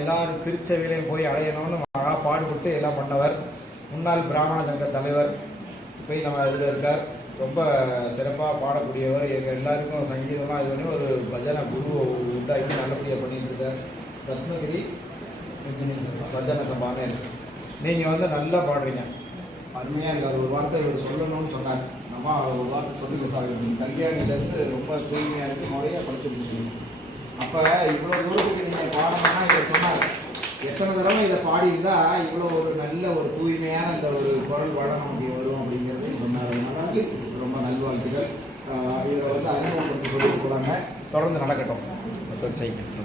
எல்லாரும் திருச்செவிலையும் போய் அடையணும்னு மகா பாடுபட்டு எல்லாம் பண்ணவர் முன்னாள் பிராமண சங்க தலைவர் போய் நம்ம இதில் இருக்கார். ரொம்ப சிறப்பாக பாடக்கூடியவர். எங்கள் எல்லாருக்கும் சங்கீதம்லாம் இது பண்ணி ஒரு பஜனை குரு உண்டாக்கி நல்லபடியாக பண்ணிட்டு இருக்கார். ரத்னகிரி பஜனை சம்பானே நீங்கள் நல்லா பாடுறீங்க, அருமையாக இருக்கார். ஒரு வார்த்தை இவர் சொல்லணும்னு சொன்னார். நம்ம ஒரு வார்த்தை சொல்லி கொடுத்தாங்க. கல்யாணிலேருந்து ரொம்ப தூய்மையாக இருக்க முறையாக படித்து முடிச்சுக்கணும். அப்போ இவ்வளோ தூரத்துக்கு நீங்கள் பாடணும்னா இதை சொன்னார். எத்தனை தடவை இதை பாடியிருந்தா இவ்வளோ ஒரு நல்ல ஒரு தூய்மையான இந்த ஒரு குரல் வளம் நமக்கு வரும் அப்படிங்கிறது சொன்னார். அதனால ரொம்ப நல்வாழ்த்துக்கள். இதில் அறிமுகப்படுத்தி சொல்லி போகிறாங்க. தொடர்ந்து நடக்கட்டும். செய்ய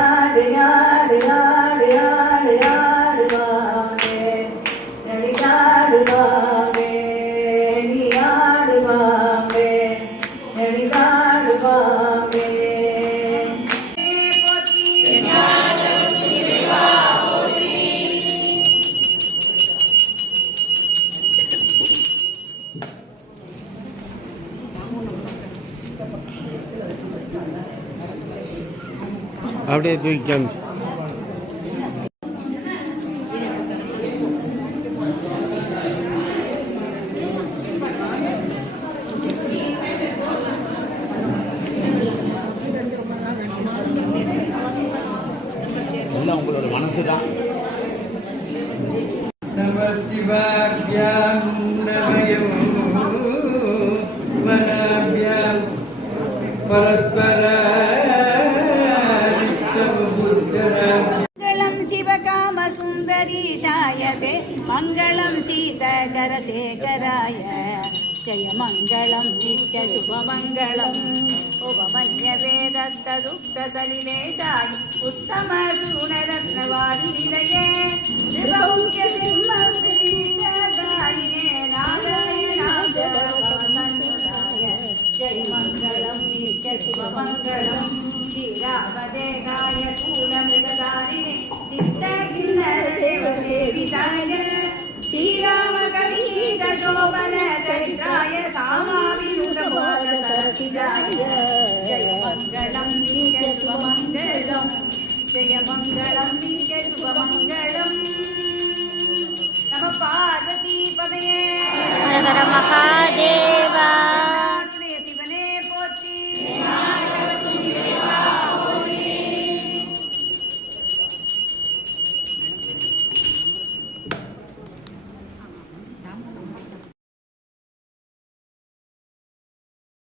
ஆடு ஆடு ஆடு ஆடு ஆடுவாமே நடிகாடுவாமே நீ ஆடுவாமே நடிகாடுவாமே அப்படியே தூக்கி காமிச்சு எல்லாம் உங்களோட மனசு தான். நம சிவாபியாம் நமயம் மனாபியாம் பரஸ்பர மங்களம் சிவகாம சுந்தரீஷாயதே மங்களம் சீதகரசேகராய ஜய மங்களம் நித்ய சுபமங்களம் உபமன்ய வேதத்ததுக்த சலிலேஷாய உத்தம சூணரத்னவாரி நிலையே நிபௌக்ய சிம்மதாயினே நாராயணாய ஜய மங்களம் நித்ய சுபமங்களம் ீராவதேகாய கூலமிருகதாரிணே சித்தகிண்ணர தேவசேவிதாய ஸ்ரீராமகவீத சோபன சரித்ராய காமாவினுதமோத சரசிதாய ஜய மங்களம் நித்ய சுபமங்களம் ஜய மங்களம் நித்ய சுபமங்களம் நம பார்வதி பதயே ஹர ஹர மகா